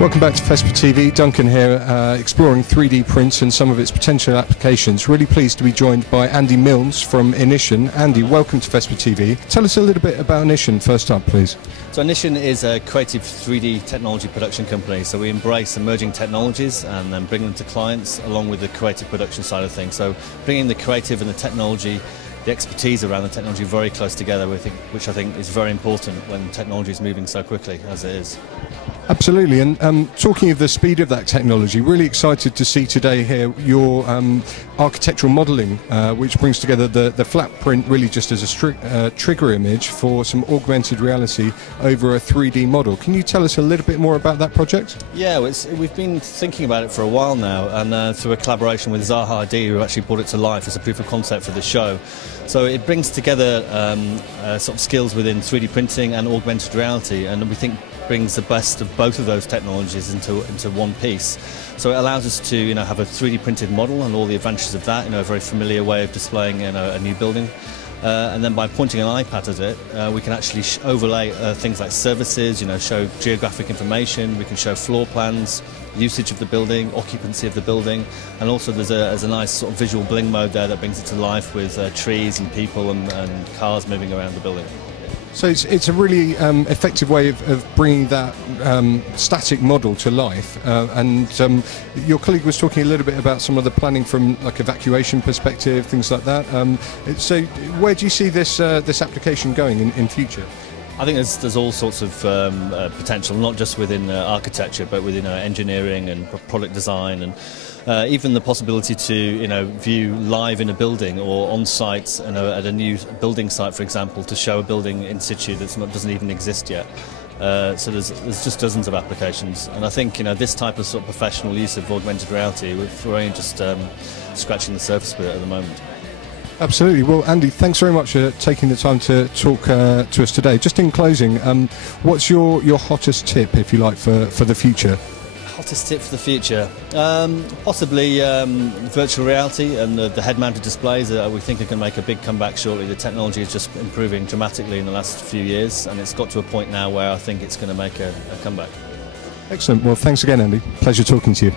Welcome back to FESPA TV. Duncan here, exploring 3D prints and some of its potential applications. Really pleased to be joined by Andy Milnes from Inition. Andy, welcome to FESPA TV. Tell us a little bit about Inition first up, please. So Inition is a creative 3D technology production company. So we embrace emerging technologies and then bring them to clients along with the creative production side of things. So bringing the creative and the technology, the expertise around the technology very close together, which I think is very important when technology is moving so quickly as it is. Absolutely, and talking of the speed of that technology, really excited to see today here your architectural modelling, which brings together the flat print really just as a trigger image for some augmented reality over a 3D model. Can you tell us a little bit more about that project? Yeah, we've been thinking about it for a while now, and through a collaboration with Zaha Hadid, who actually brought it to life as a proof of concept for the show. So it brings together sort of skills within 3D printing and augmented reality, and we think brings the best of both of those technologies into one piece. So it allows us to have a 3D printed model and all the advantages of that, a very familiar way of displaying a new building. And then by pointing an iPad at it, we can actually overlay things like services, show geographic information, we can show floor plans, usage of the building, occupancy of the building, and also there's a nice sort of visual bling mode there that brings it to life with trees and people and cars moving around the building. So it's a really effective way of bringing that static model to life, and your colleague was talking a little bit about some of the planning from like evacuation perspective, things like that. So where do you see this application going in future? I think there's all sorts of potential, not just within architecture, but within engineering and product design, and even the possibility to view live in a building or on site at a new building site, for example, to show a building in situ that doesn't even exist yet. So there's just dozens of applications, and I think this type of sort of professional use of augmented reality, we're only just scratching the surface with it at the moment. Absolutely. Well, Andy, thanks very much for taking the time to talk to us today. Just in closing, what's your hottest tip, if you like, for the future? Hottest tip for the future? Possibly virtual reality and the head-mounted displays. We think it can make a big comeback shortly. The technology is just improving dramatically in the last few years, and it's got to a point now where I think it's going to make a comeback. Excellent. Well, thanks again, Andy. Pleasure talking to you.